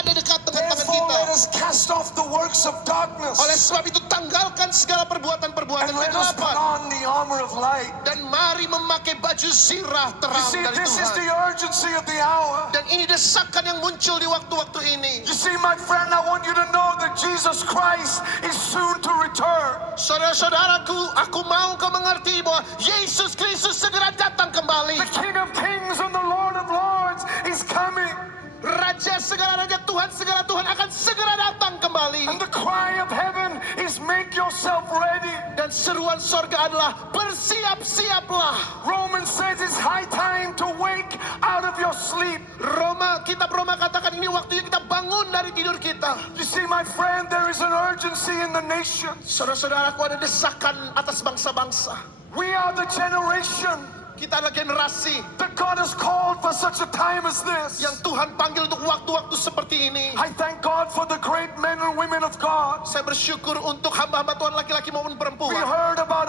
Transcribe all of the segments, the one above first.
ada dekat dengan tangan Therefore, kita. let us cast off the works of darkness Oleh sebab itu tanggalkan segala perbuatan-perbuatan and let us put kegelapan on the armor of light. dan mari memakai baju zirah You terang see, dari this is the Tuhan. urgency of the hour. Dan ini desakan yang muncul di waktu-waktu ini. You see, my friend, I want you to know that Jesus Christ is soon to return. Saudara-saudaraku, aku mau kau mengerti bahwa Yesus Kristus segera datang kembali. The King of Kings and the Lord of Lords is coming. Raja segala raja, Tuhan segala Tuhan akan segera datang kembali. And the cry of heaven is, make yourself ready. Dan seruan sorga adalah bersiap-siaplah. Romans says it's high time to wake out of your sleep. Kitab Roma katakan ini waktunya kita bangun dari tidur kita. You see, my friend, there is an urgency in the nation. Saudara-saudaraku, ada desakan atas bangsa-bangsa. We are the generation Kita adalah generasi that God has called for such a time as this. yang Tuhan panggil untuk waktu-waktu seperti ini. I thank God for the great men and women of God. Saya bersyukur untuk hamba-hamba Tuhan laki-laki maupun We perempuan. heard about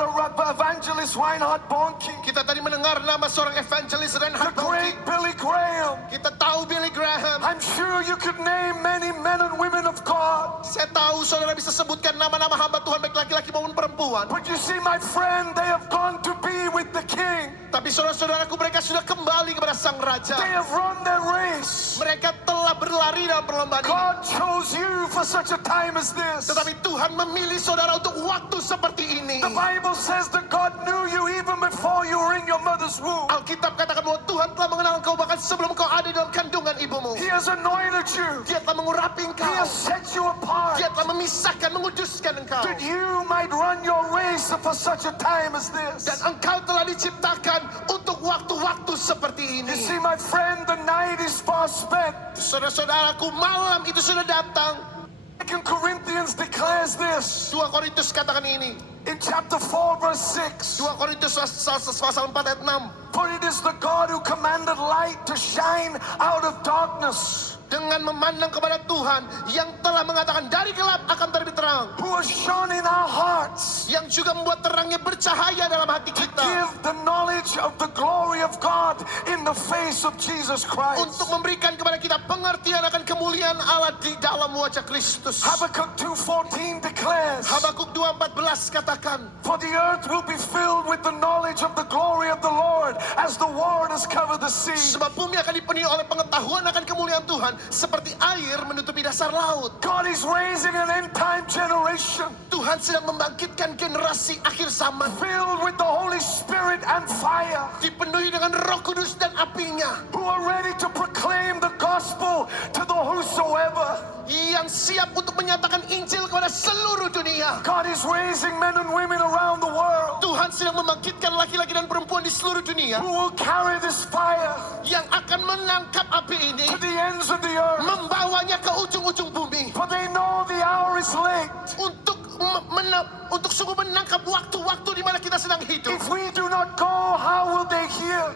evangelist Reinhard Bonnke, Kita tadi mendengar nama seorang evangelis the Reinhard great Bonnke. Billy Graham. Kita tahu Billy Graham. I'm sure you could name many men and women of God. Saya tahu saudara bisa sebutkan nama-nama hamba Tuhan baik laki-laki maupun perempuan. But you see, my friend, they have gone to be with the King. Tapi saudara-saudaraku, mereka sudah kembali kepada Sang Raja. They have run their race. Mereka telah berlari dalam perlombaan ini. God chose you for such a time as this. Tetapi Tuhan memilih saudara untuk waktu seperti ini. The Bible says that God knew you even before you were in your mother's womb. Alkitab katakan bahwa Tuhan telah mengenal engkau bahkan sebelum kau ada dalam kandungan ibumu. He has anointed you. Dia telah mengurapi He engkau. has set you apart Dia telah memisahkan, menguduskan engkau. that you might run your race for such a time as this. Dan engkau telah diciptakan untuk waktu-waktu seperti ini. You see, my friend, the night is far spent. Saudara-saudaraku, malam itu sudah datang. 2 Corinthians declares this 2 Korintus katakan ini. in chapter 4 verse 6. 2 Korintus pasal 4 ayat 6. For it is the God who commanded light to shine out of darkness, Dengan memandang kepada Tuhan yang telah mengatakan dari gelap akan terbit terang. who has shone in our hearts Yang juga membuat terangnya bercahaya dalam hati kita. give the knowledge of the glory of God in the face of Jesus Christ. Untuk memberikan kepada kita pengertian akan kemuliaan Allah di dalam wajah Kristus. Habakkuk 2:14 declares, Habakuk 2:14 katakan. for the earth will be filled with the knowledge of the glory of the Lord as the waters cover the sea. Sebab bumi akan dipenuhi oleh pengetahuan akan kemuliaan Tuhan. Seperti air menutupi dasar laut. God is raising an end time generation Tuhan sedang membangkitkan generasi akhir zaman. filled with the Holy Spirit and fire, Dipenuhi dengan Roh Kudus dan apinya. who are ready to proclaim the gospel to the whosoever. Yang siap untuk menyatakan Injil kepada seluruh dunia. God is raising men and women around the world Tuhan sedang membangkitkan laki-laki dan perempuan di seluruh dunia. who will carry this fire Yang akan menangkap api ini. to the ends of the earth. Membawanya ke ujung-ujung bumi. For they know the hour is late. Untuk sungguh menangkap waktu-waktu di mana kita sedang hidup. If we do not go, how will they hear?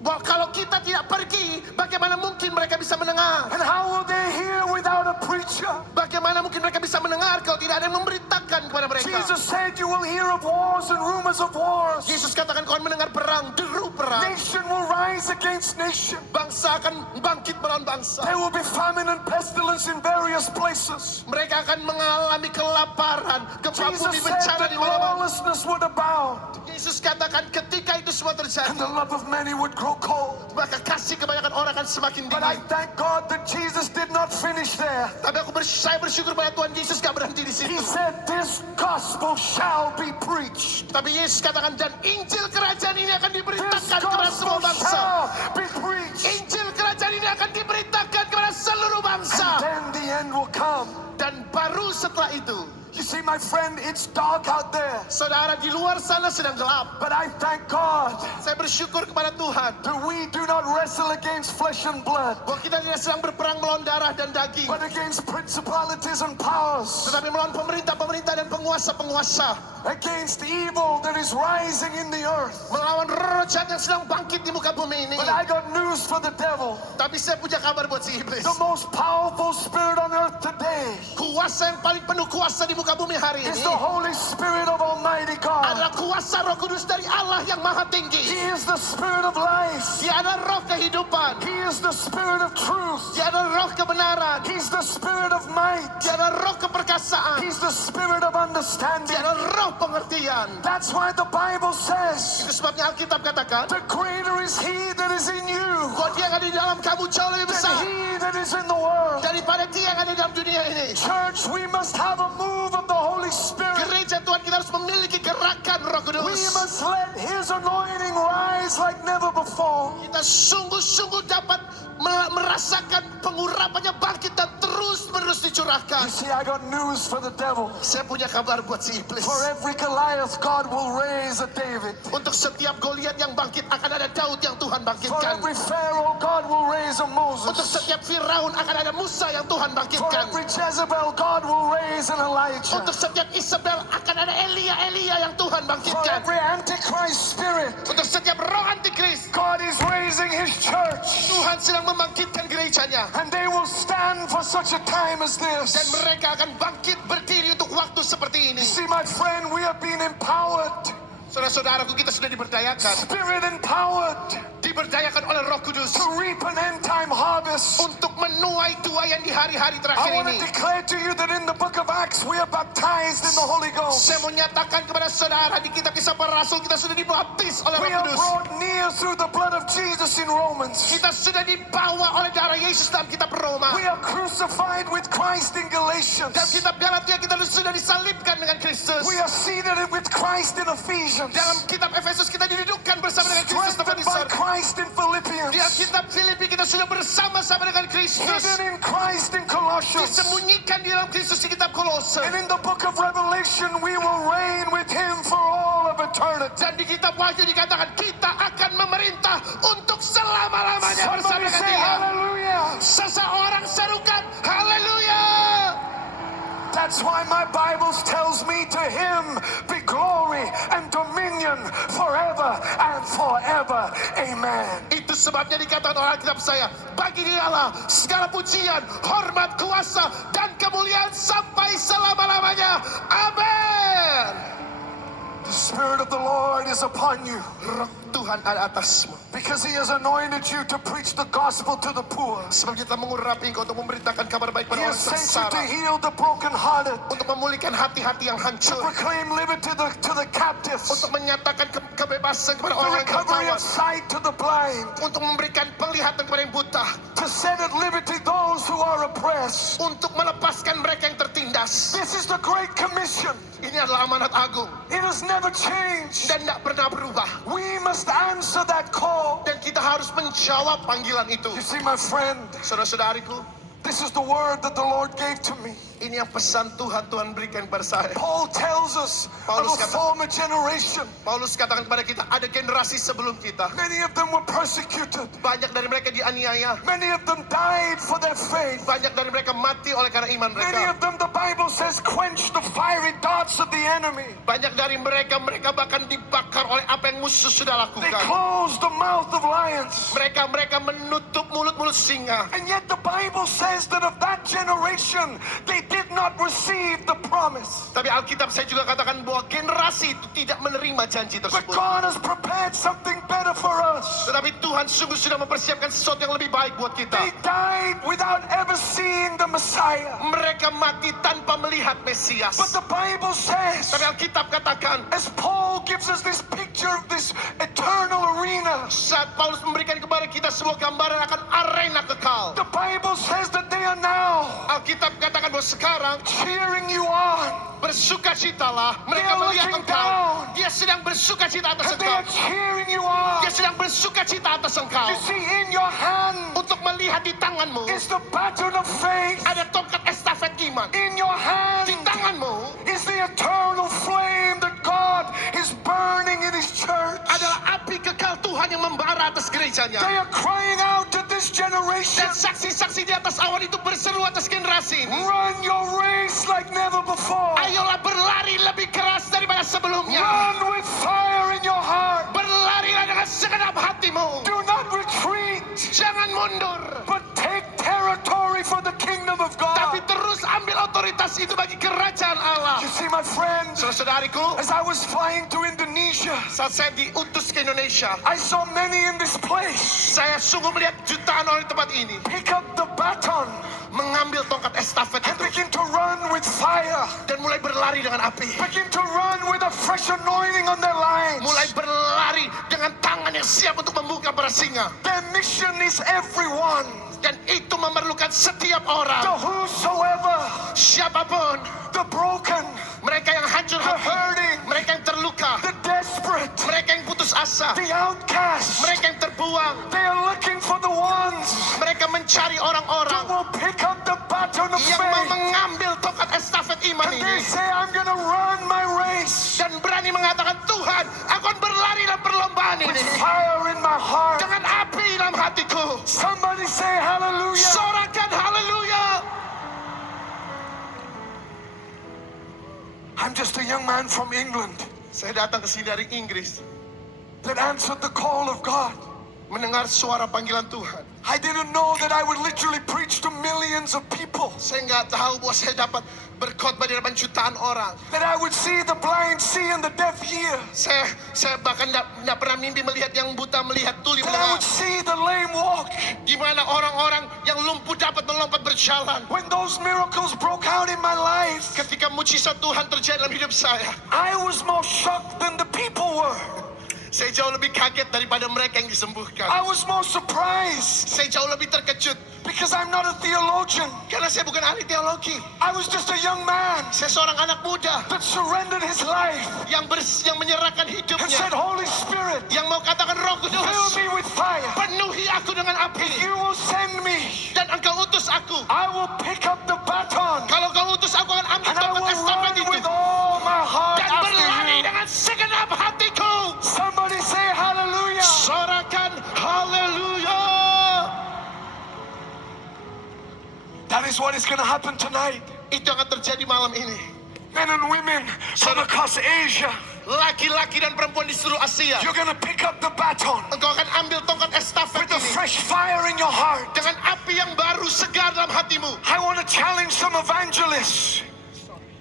Bahwa kalau kita tidak pergi, bagaimana mungkin mereka bisa mendengar? And how will they hear without a preacher? Bagaimana mungkin mereka bisa mendengar kalau tidak ada yang memberitakan kepada mereka? Jesus said you will hear of wars and rumors of wars. Yesus katakan kau akan mendengar perang, deru perang. Nation will rise against nation. Bangsa akan bangkit melawan bangsa. There will be famine and pestilence in various places. Mereka akan mengalami kelaparan, gempa Jesus bumi, said bencana that di mana-mana. lawlessness would abound Yesus katakan ketika itu semua terjadi, and the love of many would grow cold. maka kasih kebanyakan orang akan semakin But I dingin. thank God that Jesus did not finish there. Tapi saya bersyukur pada Tuhan Yesus gak berhenti di situ. He said this gospel shall be preached. Tapi Yesus katakan dan Injil kerajaan ini akan This diberitakan kepada semua gospel bangsa. shall be preached. Injil kerajaan ini akan diberitakan kepada seluruh bangsa. And then the end will come. Dan baru setelah itu, You see, my friend, it's dark out there. saudara, di luar sana sedang gelap. But I thank God Saya bersyukur kepada Tuhan that we do not wrestle against flesh and blood, bahwa kita tidak sedang berperang melawan darah dan daging, but against principalities and powers, tetapi melawan pemerintah-pemerintah dan penguasa-penguasa, against evil that is rising in the earth. melawan roh jahat yang sedang bangkit di muka bumi ini. But I got news for the devil. Tapi saya punya kabar buat si iblis. The most powerful spirit on earth today Kuasa yang paling penuh kuasa di muka bumi hari is ini the Holy Spirit of Almighty God. adalah kuasa Roh Kudus dari Allah yang Maha He Tinggi. is the Spirit of life. Dia adalah roh kehidupan. He is the Spirit of truth. Dia adalah roh kebenaran. He's the the spirit of might. Dia adalah roh keperkasaan. He's the spirit of understanding. Dia adalah roh pengertian. That's why the Bible says, Itu sebabnya Alkitab katakan, the greater is he that is in you bahwa dia yang ada di dalam kamu jauh lebih than besar he that is in the world. daripada dia yang ada di dalam dunia ini. Church, we must have a move of the Holy Spirit. Gereja Tuhan, kita harus memiliki gerakan Roh We Kudus. must let his anointing rise like never before. Kita sungguh-sungguh dapat merasakan pengurapannya bangkit dan terus-menerus dicurahkan. You see, I got news for the devil. Saya punya kabar buat si iblis. For every Goliath, God will raise a David. Untuk setiap Goliat yang bangkit akan ada Daud yang Tuhan For bangkitkan. every Pharaoh, God will raise a Untuk Moses. setiap Firaun akan ada Musa yang Tuhan For bangkitkan. every Jezebel, God will raise an Elijah. Untuk setiap Isabel akan ada Elia yang Tuhan For bangkitkan. every Antichrist spirit, Untuk setiap roh antikris, God is raising his church. Tuhan sedang membangkitkan gerejanya. And they will stand for such a time as Dan this. mereka akan bangkit berdiri untuk waktu seperti ini. See, my friend, we have been empowered. Saudara-saudaraku, kita sudah diberdayakan. Spirit empowered Diberdayakan oleh Roh Kudus to reap an end time harvest. untuk menuai tuaian di hari-hari I terakhir want to ini. declare to you that in the book of Acts we are baptized in the Holy Ghost. Saya mau nyatakan kepada saudara, di kitab Kisah Para Rasul kita sudah dibaptis oleh We Roh are Kudus. brought near through the blood of Jesus in Romans. Kita sudah dibawa oleh darah Yesus dalam kitab Roma. We are crucified with Christ in Galatians. Dalam kitab Galatia kita sudah disalibkan dengan Kristus. We are seated with Christ in Ephesians. Dalam kitab Efesus kita didudukkan bersama dengan Kristus tempat di Strengthened by sorga. Christ in Philippians. Dalam kitab Filipi kita sudah bersama-sama dengan Kristus. Hidden in Christ in Colossians. Disembunyikan di dalam Kristus di kitab Kolose. And in the book of Revelation we will reign with him for all of eternity. Dan di kitab Wahyu dikatakan kita akan memerintah untuk selama-lamanya bersama Somebody dengan say Dia. hallelujah. Seseorang serukan haleluya. That's why my Bible tells me to him be glory and dominion forever and forever. Amen. Itu sebabnya dikatakan oleh Alkitab saya, bagi Dialah segala pujian, hormat, kuasa dan kemuliaan sampai selama-lamanya. Amin. The Spirit of the Lord is upon you Roh Tuhan ada atasmu. because he has anointed you to preach the gospel to the poor. Sebab dia telah mengurapi engkau untuk memberitakan kabar baik He pada orang has sent you to sengsara, heal the brokenhearted, untuk memulihkan hati-hati yang to hancur, proclaim liberty to the captives, untuk menyatakan kebebasan kepada the orang yang recovery tertawan, of sight to the blind, untuk memberikan penglihatan kepada yang buta, to set at liberty those who are oppressed. untuk melepaskan mereka yang tertindas. This is the Great Commission. Ini adalah amanat agung It has never changed. dan tidak pernah berubah. We must answer that call. Dan kita harus menjawab panggilan itu. You see, my friend, Saudara-saudariku, this is the word that the Lord gave to me. ini yang pesan Tuhan berikan kepada saya. Paul tells us of Paulus a kata- former generation. Paulus katakan kepada kita, ada generasi sebelum kita. Many of them were persecuted. Banyak dari mereka dianiaya. Many of them died for their faith. Banyak dari mereka mati oleh karena iman Many mereka. of them, the Bible says, quenched the fiery darts of the enemy. Banyak dari mereka bahkan dibakar oleh apa yang musuh sudah They lakukan. closed the mouth of lions. Mereka menutup mulut-mulut singa. And yet the Bible says that of that generation, they did not receive the promise. Tapi Alkitab saya juga katakan bahwa generasi itu tidak menerima janji But tersebut. God has prepared something better for us. Tetapi Tuhan sungguh sudah mempersiapkan sesuatu yang lebih baik buat kita. They died without ever seeing the Messiah. Mereka mati tanpa melihat Mesias. But the Bible says, Tapi Alkitab katakan, as Paul gives us this picture of this eternal arena, saat Paulus memberikan kepada kita sebuah gambaran akan arena kekal. the Bible says that they are now Alkitab katakan bahwa sekarang cheering you on. bersukacitalah. Mereka They are melihat looking engkau. down. Dia sedang bersukacita atas And they engkau. are cheering you on. Dia sedang bersukacita atas engkau. You see, in your hand Untuk melihat di tanganmu is the baton of faith. ada tongkat estafet iman. In your hand Di tanganmu is the eternal flame that God is burning in his church. adalah api kekal Tuhan yang membara atas gerejanya. They are crying out to this generation, Dan saksi-saksi di atas awan itu berseru atas generasi ini. run your race like never before. Ayolah berlari lebih keras daripada sebelumnya. Run with fire in your heart. Berlarilah dengan segenap hatimu. Do not retreat, Jangan mundur. but take territory for the kingdom of Tapi God. terus ambil otoritas itu bagi kerajaan Allah. You see, my friends, Saudara-saudariku, as I was flying to Indonesia, saat saya diutus ke Indonesia, I saw many in this place saya sungguh melihat jutaan orang di tempat ini pick up the baton mengambil tongkat berlari dengan api. Begin to run with a fresh anointing on their lives. Mulai berlari dengan tangan yang siap untuk membuka para singa. Their mission is everyone. Dan itu memerlukan setiap orang. The whosoever, Siapapun. the broken, Mereka yang hancur the hati. hurting, Mereka yang terluka. the desperate, Mereka yang putus asa. the outcast. Mereka yang terbuang. They are looking for the ones Mereka mencari that orang-orang will pick up the baton of yang mau faith. mengambil tongkat estafet iman And they ini. say, I'm going to run my race Dan berani mengatakan, Tuhan, aku akan berlari dalam perlombaan with ini. fire in my heart. Dengan api dalam hatiku. Somebody say hallelujah. Sorakan haleluya. I'm just a young man from England Saya datang ke sini dari Inggris. that answered the call of God. Mendengar suara panggilan Tuhan. I didn't know that I would literally preach to millions of people. Saya nggak tahu bahwa saya dapat berkhotbah di depan jutaan orang. That I would see the blind see and the deaf hear. Saya bahkan nggak pernah mimpi melihat yang buta melihat, tuli That I mendengar. would see the lame walk. Gimana orang-orang yang lumpuh dapat melompat berjalan. When those miracles broke out in my life, Ketika mujizat Tuhan terjadi dalam hidup saya, I was more shocked than the people were. saya jauh lebih kaget daripada mereka yang disembuhkan. I was more surprised Saya jauh lebih terkejut because I'm not a theologian. karena saya bukan ahli teologi. I was just a young man Saya seorang anak muda that surrendered his life yang menyerahkan and hidupnya, said, Holy Spirit, yang mau katakan Roh fill Kudus, me with fire. penuhi aku dengan api, You will send me. dan engkau utus aku. I will pick up the baton Kalau kau utus aku akan ambil and I tongkat will estafet run itu with all my heart dan after berlari you. dengan segenap hatiku. Somebody say hallelujah. Sorakan haleluya. That is what is going to happen tonight. Itu akan terjadi malam ini. Men and women from across Asia, Laki-laki dan perempuan di seluruh Asia, you're going to pick up the baton engkau akan ambil tongkat estafet with the ini fresh fire in your heart. dengan api yang baru segar dalam hatimu. I want to challenge some evangelists.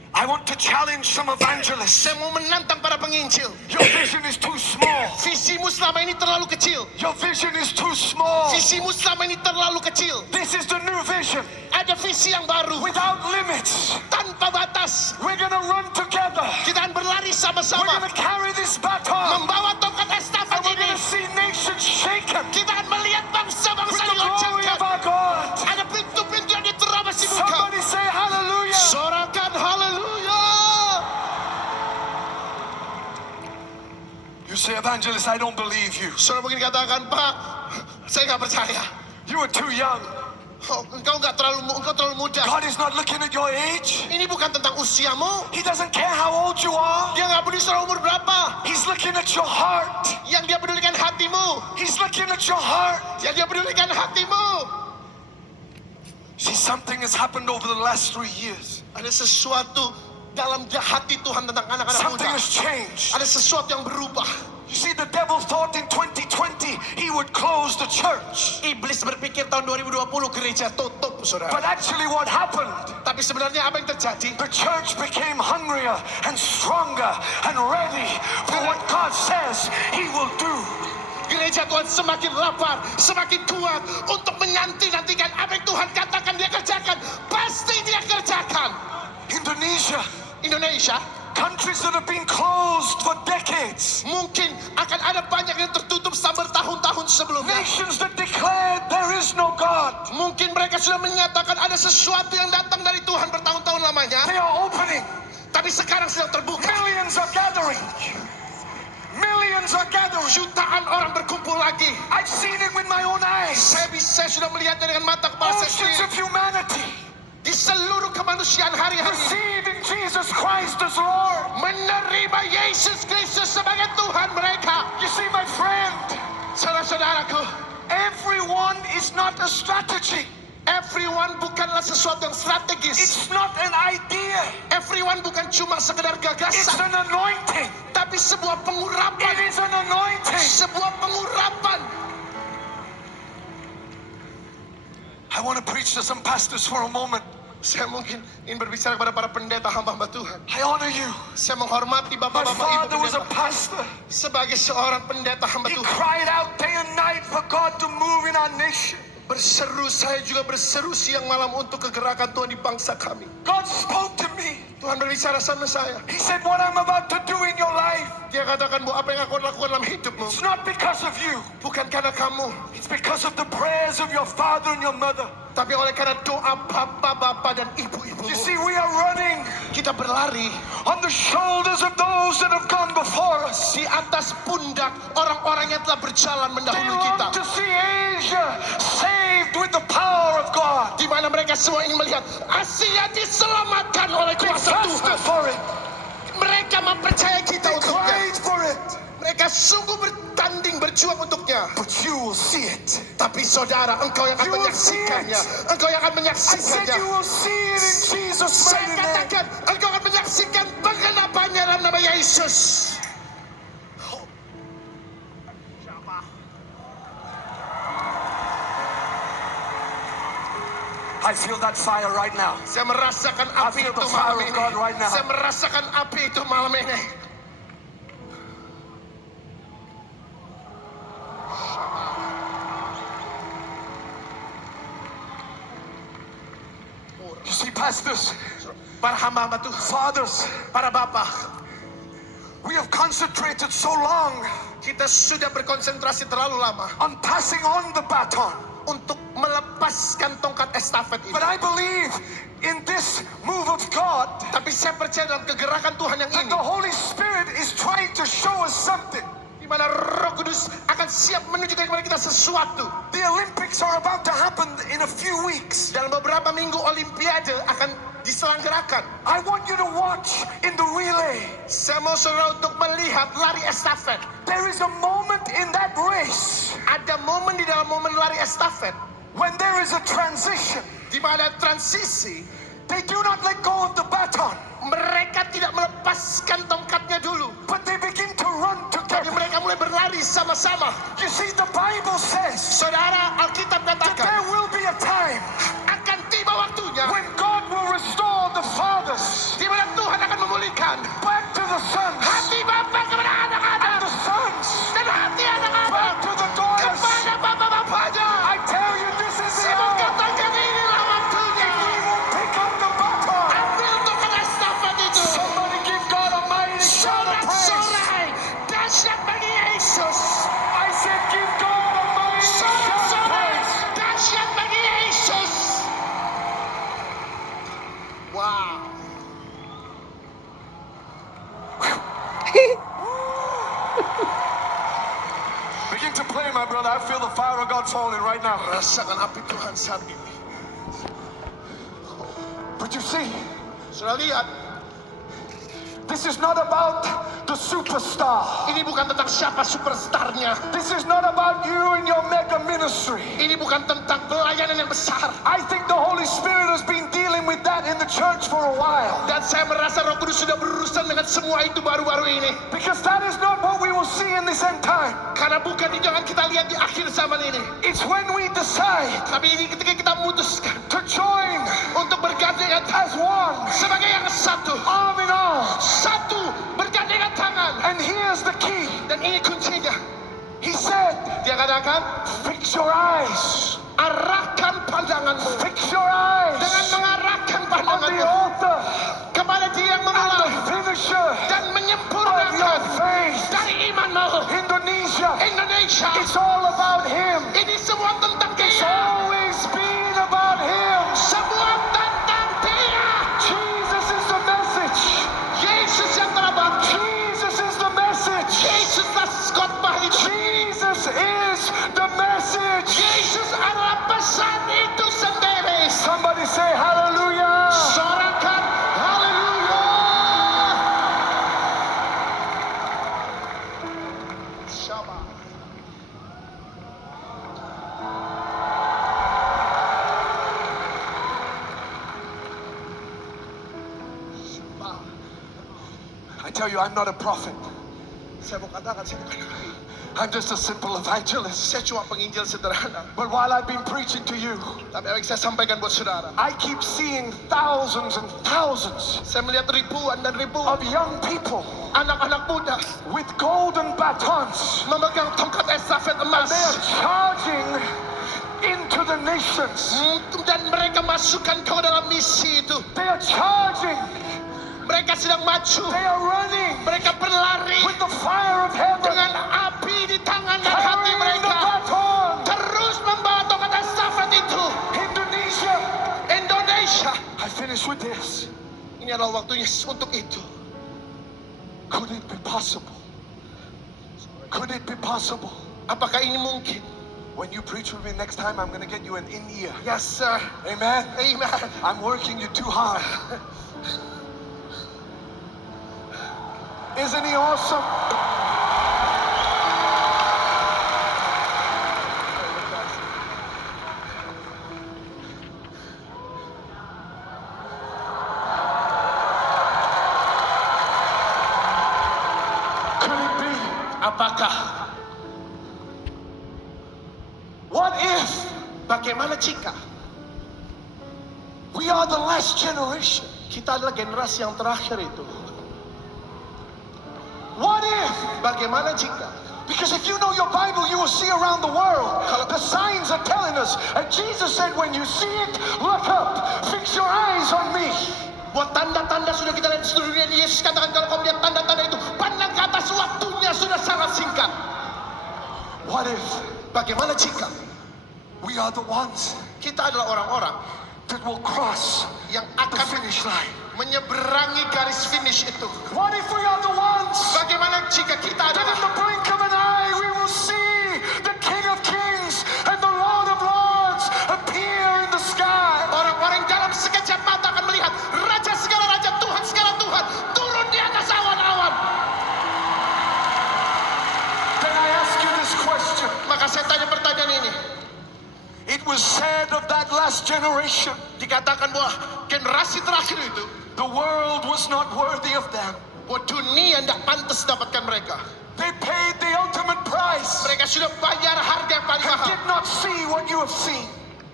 I want to challenge some evangelists. Saya mau menantang para penginjil. Your vision is too small. Visimu selama ini terlalu kecil. Your vision is too small. Visimu selama ini terlalu kecil. This is the new vision. Ada visi yang baru Without limits. tanpa batas. We're going to run together. Kita akan berlari We're sama-sama going to carry this baton. membawa tongkat estafet And we're ini. going to see nations shaken Kita akan melihat bangsa-bangsa with the glory digoncangkan. of our God. Ada pintu-pintu yang diterabas di muka. Somebody say hallelujah. Sorakan haleluya. You say, evangelist, I don't believe you. Saudara mungkin katakan, Pak, saya nggak percaya. You are too young. Oh, engkau terlalu muda. God is not looking at your age. Ini bukan tentang usiamu. He doesn't care how old you are. Dia nggak peduli soal umur berapa. He's looking at your heart. Yang dia pedulikan hatimu. He's looking at your heart. Yang dia pedulikan hatimu. See, something has happened over the last 3 years. Ada sesuatu dalam hati Tuhan tentang anak-anak Something muda. has changed. Ada sesuatu yang berubah. You see, the devil thought in 2020 he would close the church. Iblis berpikir tahun 2020 gereja tutup, saudara. But actually what happened? Tapi sebenarnya apa yang terjadi? The church became hungrier and stronger and ready for what God says he will do. Gereja Tuhan semakin lapar, semakin kuat untuk menanti-nantikan apa yang Tuhan katakan dia kerjakan. Pasti dia kerjakan. Indonesia, countries that have been closed for decades. mungkin akan ada banyak yang tertutup selama bertahun-tahun sebelumnya. Nations that declared there is no God. Mungkin mereka sudah menyatakan ada sesuatu yang datang dari Tuhan bertahun-tahun lamanya. They are opening. Tapi sekarang sedang terbuka. Millions are gathering. Millions are gathering. Jutaan orang berkumpul lagi. I've seen it with my own eyes. Saya sudah melihatnya dengan mata kepala saya Oceans sendiri. of humanity Di seluruh kemanusiaan hari-hari ini. receiving Jesus Christ as Lord. Menerima Yesus Kristus sebagai Tuhan mereka. You see, my friend, Saudara-saudaraku, everyone is not a strategy. everyone bukanlah sesuatu yang strategis. It's not an idea. Everyone bukan cuma sekedar It's gagasan, an anointing. tapi sebuah pengurapan. It is an anointing. Sebuah pengurapan. I want to preach to some pastors for a moment. Saya mungkin ingin berbicara kepada para pendeta hamba-hamba Tuhan. I honor you. Saya menghormati My bapak-bapak ibu father was a pendeta. pastor. Sebagai seorang pendeta hamba He Tuhan, cried out day and night for God to move in our nation. Berseru, saya juga berseru siang malam untuk kegerakan Tuhan di bangsa kami. God spoke to me. Tuhan berbicara sama saya. He said, what I'm about to do in your life, Dia katakan bahwa apa yang aku lakukan dalam hidupmu it's not because of you. bukan karena kamu, It's because of the prayers of your father and your mother. tapi oleh karena doa bapak-bapak dan ibu-ibu. You see, we are running Kita berlari on the shoulders of those that have gone before us. di atas pundak orang-orang yang telah berjalan They mendahului kita. want to see Asia saved with the power of God. Di mana mereka semua ingin melihat Asia diselamatkan oleh They kuasa fasted Tuhan. for it. Mereka mempercayai kita They untuknya. cried for it. Mereka sungguh bertanding berjuang untuknya. But you will see it. Tapi saudara, engkau yang akan You will menyaksikannya. see Engkau yang akan I said menyaksikannya. you will see it in Jesus' Saya mighty name. katakan, engkau akan menyaksikan penggenapannya dalam nama Yesus. I feel that fire right now. Saya merasakan I api feel itu the malam fire of ini. God right now. Saya merasakan api itu malam ini. You see, pastors, Para hamba Tuhan, fathers, para bapak, we have concentrated so long kita sudah berkonsentrasi terlalu lama on passing on the baton. untuk melepaskan tongkat estafet ini. But I believe in this move of God Tapi saya percaya dalam kegerakan Tuhan yang that ini, the Holy Spirit is trying to show us something. di mana Roh Kudus akan siap menunjukkan kepada kita sesuatu. The Olympics are about to happen in a few weeks. Dalam beberapa minggu Olimpiade akan diselenggarakan. I want you to watch in the relay. Saya mau saudara untuk melihat lari estafet. There is a moment in that race Ada momen di dalam momen lari estafet when there is a transition. di mana transisi, They do not let go of the baton, mereka tidak melepaskan tongkatnya dulu, but they begin to run tapi together. mereka mulai berlari sama-sama. You see, the Bible says Saudara, Alkitab that katakan there will be a time akan tiba waktunya when God will restore the fathers di mana Tuhan akan memulihkan back to the sons hati bapak kepada and anak-anak the sons dan hati anak-anak back to the daughters. kepada bapak-bapaknya. I tell you, this is the Saya hour. mengatakan inilah waktunya. If we will pick up the baton, Ambil tongkat estafet itu. somebody give God a mighty shout of praise. Sorak-sorai dahsyat bagi Yesus. I said, give God a mighty shout of Sorak-sorai praise. dahsyat bagi Yesus. Wow. Begin to play, my brother. I feel the fire of God falling right now. Rasakan api Tuhan saat ini. But you see, Sudah lihat, this is not about the superstar. ini bukan tentang siapa superstarnya. This is not about you and your mega ministry. Ini bukan tentang pelayanan yang besar. I think the Holy Spirit has been dealing with that in the church for a while. Dan saya merasa Roh Kudus sudah berurusan dengan semua itu baru-baru ini. Because that is not what we will see in this end time. Karena bukan itu yang kita lihat di akhir zaman ini. It's when we decide Tapi ini ketika kita memutuskan to join untuk bergandengan as one, sebagai yang satu. arm in arm. Satu, bergandengan tangan. And here's the key. Dan ini kuncinya. He said, Dia katakan, fix your eyes. arahkan pandanganmu. Fix your eyes Dengan mengarahkan on the pandanganmu author kepada dia yang and the memulai finisher dan of your menyempurnakan faith. dari imanmu. Indonesia, Indonesia, it's all about him. ini semua tentang It's dia. always been about him. Semua tentang dia. Jesus is the message. Yesus yang terabak. Jesus is the message. Yesuslah khotbah itu. Jesus is the message. Yesus adalah pesan itu sendiri. Somebody say hallelujah. Sorakan haleluya. Shabbat. Shabbat. I tell you, I'm not a prophet. Saya mau katakan saya bukan nabi. I'm just a simple evangelist. Saya cuma penginjil sederhana. But while I've been preaching to you, Tapi apa yang saya sampaikan buat saudara, I keep seeing thousands and thousands saya melihat ribuan dan ribuan of young people anak-anak muda with golden batons. memegang tongkat estafet emas. They are charging into the nations. Dan mereka masukkan kau dalam misi itu. They are charging. Mereka sedang maju. They are running Mereka berlari with the fire of heaven. dengan api di tangan dan hati Carrying the mereka. baton. Terus membawa tongkat estafet itu. Indonesia. Indonesia. I finish with this. Ini adalah waktunya untuk itu. Could it be possible? Could it be possible? Apakah ini mungkin? When you preach with me next time, I'm going to get you an in-ear. Yes, sir. Amen. Amen. I'm working you too hard. Isn't he awesome? Could it be? Apakah? What if Bagaimana jika we are the last generation? kita adalah generasi yang terakhir itu? What if? Bagaimana jika? Because if you know your Bible, you will see around the world. The signs are telling us. And Jesus said, when you see it, look up. Fix your eyes on me. Buat tanda-tanda sudah kita lihat di seluruh dunia. Yesus katakan kalau kau melihat tanda-tanda itu, pandang ke atas, waktunya sudah sangat singkat. What if Bagaimana jika we are the ones kita adalah orang-orang that will cross yang the akan finish line? menyeberangi garis finish itu? What if we are the ones Bagaimana jika kita that in adalah the blink of an eye we will see the King of Kings and the Lord of Lords appear in the sky? orang-orang dalam sekejap mata akan melihat Raja segala Raja, Tuhan segala Tuhan turun di atas awan-awan. Then I ask you this question. Maka saya tanya pertanyaan ini. It was said of that last generation, Dikatakan bahwa generasi terakhir itu, the world was not worthy of them. bahwa dunia tidak pantas dapatkan mereka. They paid the ultimate price Mereka sudah bayar harga yang paling and mahal. did not see what you have seen.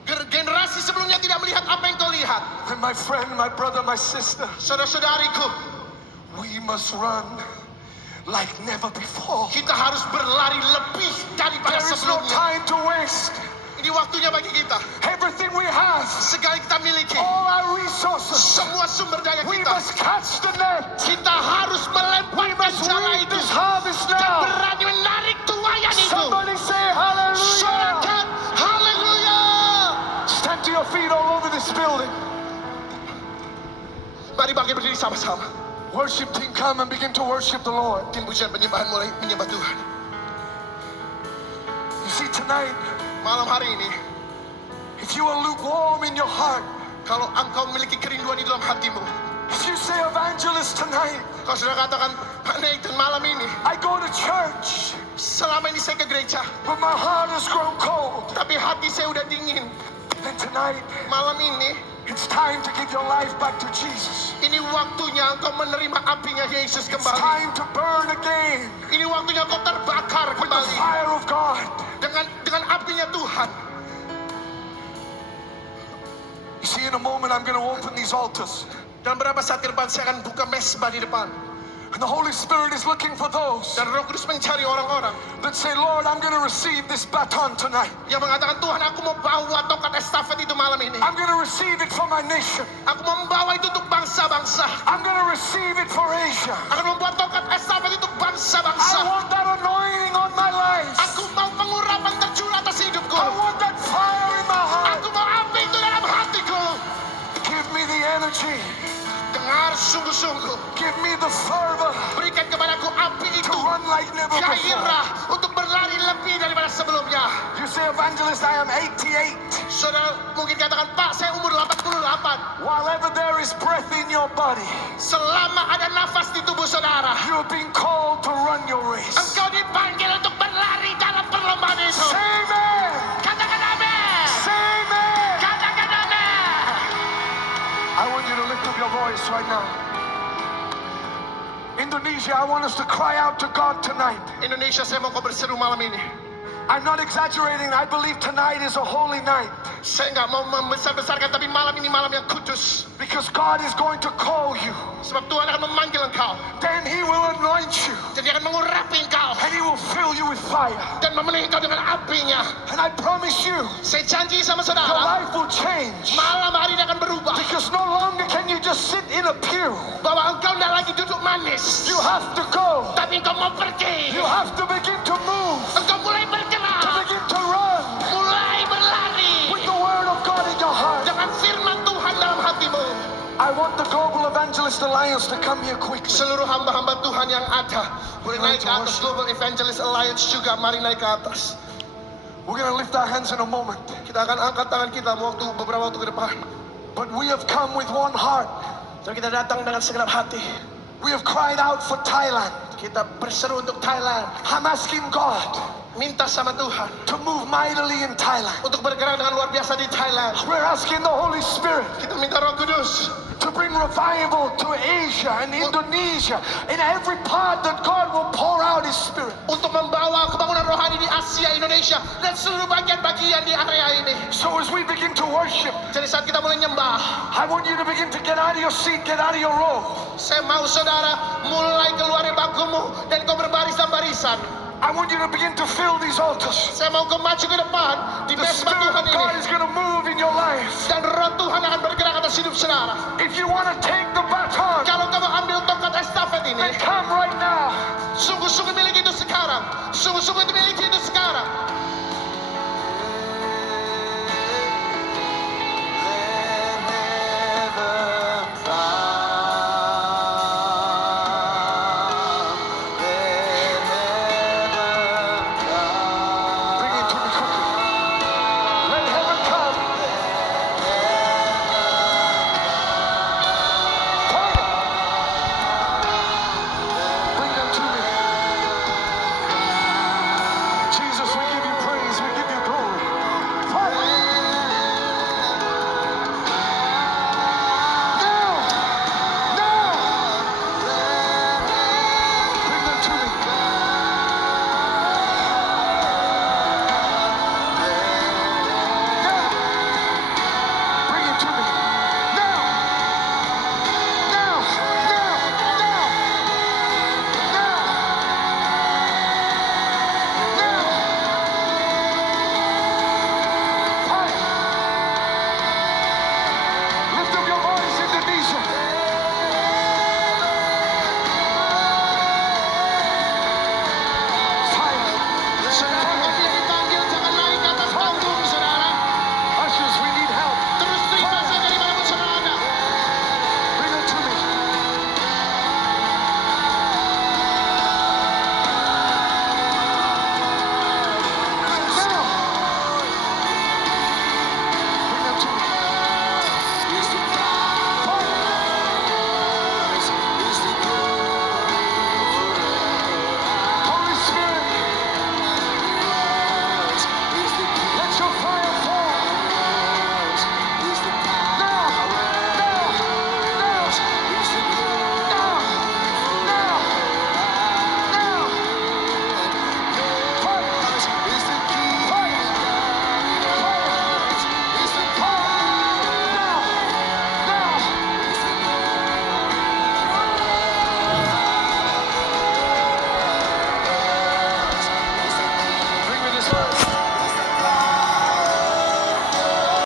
Generasi sebelumnya tidak melihat apa yang kau lihat. And my friend, my brother, my sister, Saudara-saudariku, we must run like never before. kita harus berlari lebih daripada There is no sebelumnya. time to waste. Ini waktunya bagi kita. Everything we have, Segala kita miliki, all our resources, semua sumber daya we kita, must catch the net. kita harus melemparkan jala Reap itu this harvest dan now. berani menarik tuayan itu. Somebody say hallelujah. Sorakan haleluya. Stand to your feet all over this building. Mari bangkit berdiri sama-sama. Worship team, come and begin to worship the Lord. Tim pujian penyembahan mulai menyembah Tuhan. You see, tonight, Malam hari ini, if you are lukewarm in your heart, kalau engkau memiliki kerinduan di dalam hatimu, if you say, evangelist, tonight, kau sudah katakan, Pak Nathan, malam ini, I go to church, selama ini saya ke gereja, but my heart has grown cold. tapi hati saya udah dingin. And tonight, Malam ini, it's time to give your life back to Jesus. ini waktunya engkau menerima apinya Yesus It's kembali. time to burn again Ini waktunya engkau terbakar with the kembali fire of God. dengan apinya Tuhan. You see, in a moment, I'm going to open these altars. Dan berapa saat ke depan saya akan buka mesbah di depan. And the Holy Spirit is looking for those Dan Roh Kudus mencari orang-orang that say, Lord, I'm going to receive this baton tonight. yang mengatakan, Tuhan, aku mau bawa tongkat estafet itu malam ini. I'm going to receive it for my nation. Aku mau membawa itu untuk bangsa-bangsa. I'm going to receive it for Asia. Akan membuat tongkat estafet itu untuk I bangsa-bangsa. want that anointing on my life. Aku mau pengurapan tercurah atas hidupku. I want that fire in my heart. Aku mau api itu dalam hatiku. Give me the energy. Dengar sungguh-sungguh. Give me the fervor Berikan kepadaku api to itu. run like never before. Gairah untuk berlari lebih daripada sebelumnya. You say, evangelist, I am 88. Saudara mungkin katakan, Pak, saya umur 88. While ever there is breath in your body, Selama ada nafas di tubuh saudara, you're being called to run your race. engkau dipanggil untuk berlari dalam perlombaan itu. Say amen. Katakan amin. Say amen. Katakan amin. I want you to lift up your voice right now. Indonesia, I want us to cry out to God tonight. Indonesia, saya mau kau berseru malam ini. I'm not exaggerating. I believe tonight is a holy night Saya nggak mau membesar-besarkan, tapi malam ini malam yang kudus. because God is going to call you. Sebab Tuhan akan memanggil engkau. Then He will anoint you Dan Dia akan mengurapi engkau. and He will fill you with fire. dan memenuhi engkau dengan apinya. And I promise you, Saya janji sama your saudara, life will change. malam hari ini akan berubah. Because no longer can you just sit in a pew. Bahwa engkau tidak lagi duduk manis, You have to go. tapi engkau mau pergi. You have to begin to move, Engkau mulai to bergerak, begin to run mulai berlari with the word of God in your heart. dengan firman Tuhan dalam hatimu. I want the Global Evangelist Alliance to come here quickly. Seluruh hamba-hamba Tuhan yang ada boleh naik ke atas. Global Evangelist Alliance juga, mari naik ke atas. We're going to lift our hands in a moment. Kita akan angkat tangan kita beberapa waktu ke depan. But we have come with one heart. Dan kita datang dengan segenap hati. We have cried out for Thailand. Kita berseru untuk Thailand. I'm asking God Minta sama Tuhan to move mightily in Thailand. untuk bergerak dengan luar biasa di Thailand. We're asking the Holy Spirit Kita minta Roh Kudus to bring revival to Asia and Indonesia. In every part that God will pour out His Spirit. untuk membawa kebangunan rohani di Asia, Indonesia, dan seluruh bagian-bagian di area ini. So as we begin to worship, Jadi saat kita mulai nyembah, I want you to begin to get out of your seat, get out of your row. saya mau saudara mulai keluar dari bangkumu dan kau berbaris dalam barisan. I want you to begin to fill these altars. Saya mau kau maju ke depan di The mesbah Spirit Tuhan of God ini, is going to move in your life. dan Roh Tuhan akan bergerak atas hidup saudara. If you want to take